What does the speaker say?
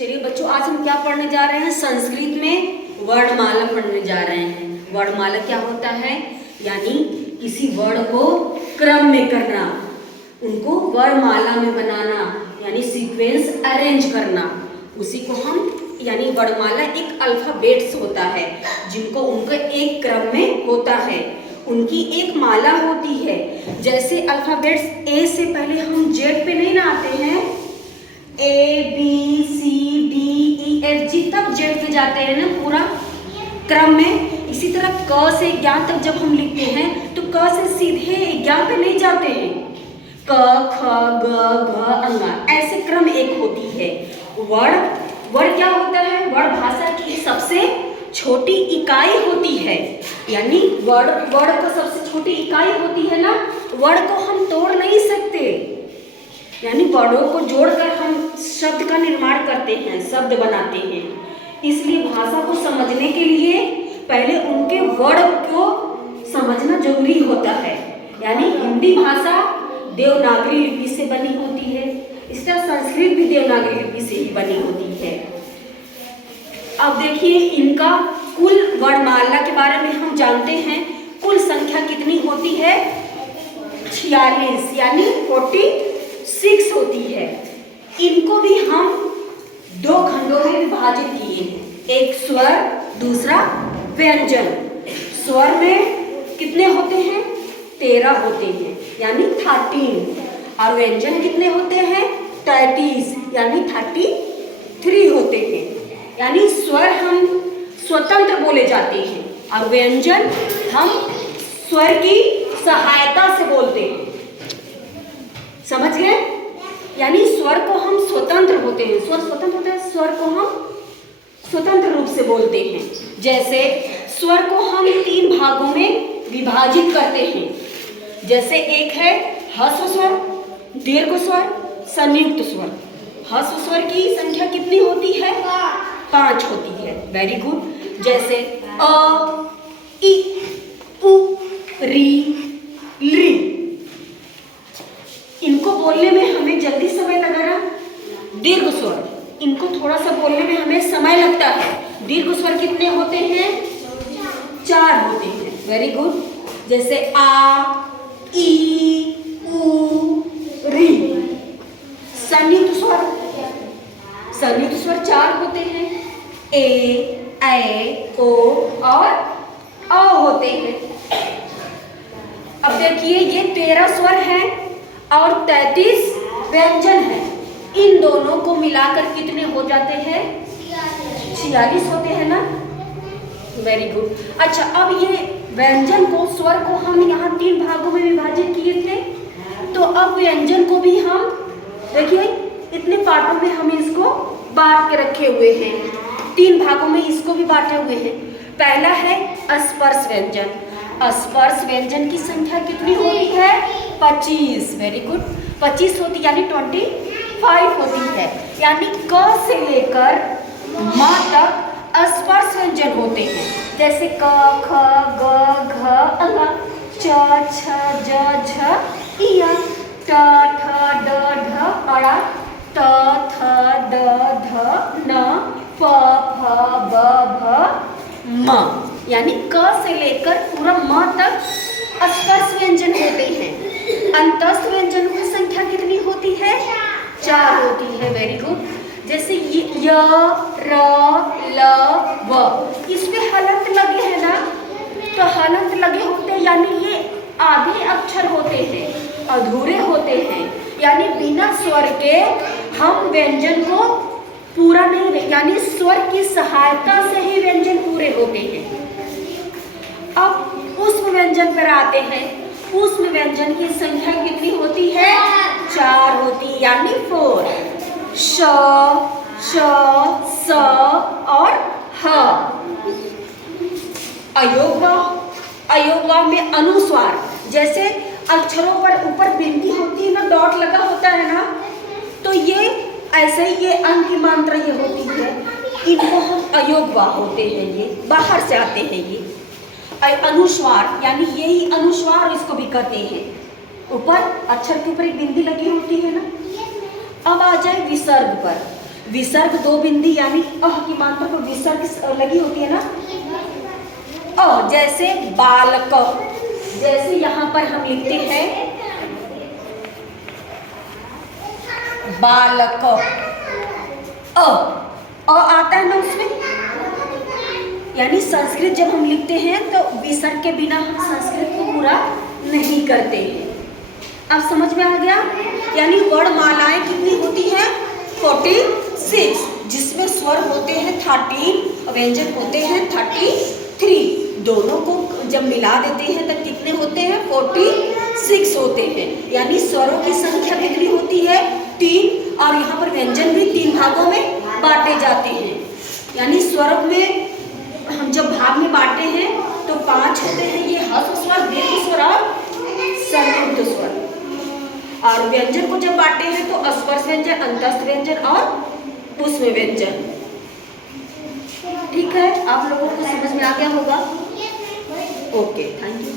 चलिए बच्चों, आज हम क्या पढ़ने जा रहे हैं? संस्कृत में वर्णमाला पढ़ने जा रहे हैं। वर्णमाला क्या होता है? यानी किसी वर्ण को क्रम में करना, उनको वर्णमाला में बनाना, यानी सीक्वेंस अरेंज करना, उसी को हम यानी वर्णमाला एक अल्फाबेट्स होता है जिनको उनका एक क्रम में होता है, उनकी एक माला होती है। जैसे अल्फाबेट्स ए से पहले हम जेड पे नहीं ना आते हैं, A B C D E F G, तब जेड पे जाते हैं ना पूरा क्रम में। इसी तरह क से ज्ञान तक जब हम लिखते हैं तो क से सीधे ज्ञान पे नहीं जाते हैं, क ख ग घ अंग, ऐसे क्रम एक होती है। वर्ण क्या होता है? वर्ण भाषा की सबसे छोटी इकाई होती है, यानी वर्ण को सबसे छोटी इकाई होती है ना। वर्ण को हम तोड़ नहीं सकते, यानी वर्णों को जोड़कर हम शब्द का निर्माण करते हैं, शब्द बनाते हैं। इसलिए भाषा को समझने के लिए पहले उनके वर्ण को समझना जरूरी होता है। यानी हिंदी भाषा देवनागरी लिपि से बनी होती है, इस तरह संस्कृत भी देवनागरी लिपि से ही बनी होती है। अब देखिए, इनका कुल वर्णमाला के बारे में हम जानते हैं। कुल संख्या कितनी होती है? 46 यानी 46 होती है। इनको भी हम दो खंडों में विभाजित किए हैं, एक स्वर, दूसरा व्यंजन। स्वर में कितने होते हैं? 13 होते हैं, यानी 13। और व्यंजन कितने होते हैं? 33 यानी 33 होते हैं। यानी स्वर हम स्वतंत्र बोले जाते हैं और व्यंजन हम स्वर की सहायता से बोलते हैं। समझ गए? यानी स्वर को हम स्वतंत्र होते हैं, स्वर स्वतंत्र होते हैं, स्वर को हम स्वतंत्र रूप से बोलते हैं। जैसे स्वर को हम 3 भागों में विभाजित करते हैं। जैसे एक है ह्रस्व स्वर, दीर्घ स्वर, संयुक्त स्वर। ह्रस्व स्वर की संख्या कितनी होती है? 5 होती है। Very good. जैसे अ, इ, उ, री, ली। इनको बोलने में हमें जल्दी समय लगा ना। दीर्घ स्वर, इनको थोड़ा सा बोलने में हमें समय लगता है। दीर्घ स्वर कितने होते हैं? 4 होते हैं। Very good. जैसे आ, ई, उ, री। संयुक्त स्वर 4 होते हैं, ए, ओ और अ होते हैं। अब देखिए, ये 13 स्वर हैं और 33 व्यंजन है। इन दोनों को मिलाकर कितने हो जाते हैं? 46 होते हैं ना। Very good. अच्छा, अब ये व्यंजन को, स्वर को हम यहाँ 3 भागों में विभाजित किए थे, तो अब व्यंजन को भी हम देखिए इतने पार्टों में हम इसको बांट के रखे हुए हैं। 3 भागों में इसको भी बांटे हुए हैं। पहला है स्पर्श व्यंजन। स्पर्श व्यंजन की संख्या कितनी होती है? 25। Very good. 25 होती यानी 25 होती है। यानी क से लेकर म तक स्पर्श व्यंजन होते हैं। जैसे क, ख, ग, घ, अ, च, छ, ज, झ, इय, ट, ठ, ड, ढ, अ, त, थ, द, ध, न, प, फ, ब, भ, म। यानी क से लेकर पूरा म तक स्पर्श व्यंजन होते हैं। अंतस्थ व्यंजन की संख्या कितनी होती है? 4 होती है। Very good. जैसे य, र, ल, व, इसमें हलंत लगे हैं ना, तो हलंत लगे होते हैं यानी ये आधे अक्षर होते हैं, अधूरे होते हैं। यानी बिना स्वर के हम व्यंजन को पूरा नहीं, यानी स्वर की सहायता से ही व्यंजन पूरे होते हैं। अब ऊष्म व्यंजन पर आते हैं। ऊष्म व्यंजन की संख्या कितनी होती है? 4 होती, यानी 4। श, श, स और ह। अयोगवा में अनुस्वार, जैसे अक्षरों पर ऊपर बिंदी होती है ना, डॉट लगा होता है ना, तो ये ऐसे ही ये अंग की मात्रा ये होती है, इनको हम अयोगवा होते हैं, ये बाहर से आते हैं। ये अनुस्वार यानी यही अनुस्वार इसको भी कहते हैं, ऊपर अक्षर के ऊपर एक बिंदी लगी होती है ना। अब आ जाए विसर्ग पर। विसर्ग दो बिंदी यानी अह की मात्रा पर विसर्ग लगी होती है ना, अ जैसे बालक, जैसे यहाँ पर हम लिखते हैं बालक, अ आता है ना उसमें, यानी संस्कृत जब हम लिखते हैं तो विसर्ग के बिना हम संस्कृत को पूरा नहीं करते हैं। अब समझ में आ गया? यानी वर्णमालाएं कितनी होती हैं? 46, जिसमें स्वर होते हैं 13, व्यंजन होते हैं 33। दोनों को जब मिला देते हैं तब कितने होते हैं? 46 होते हैं। यानी स्वरों की संख्या कितनी होती है? 3, और यहाँ पर व्यंजन भी 3 भागों में बांटे जाते हैं। यानी स्वरों में हम जब भाग में बांटे हैं तो 5 होते हैं, ये ह्रस्व स्वर, दीर्घ स्वर और संयुक्त स्वर। और व्यंजन को जब बांटे हैं तो अस्पर्श व्यंजन, अंतस्थ व्यंजन और ऊष्म व्यंजन। ठीक है, आप लोगों को समझ में आ गया होगा? Okay, thank you.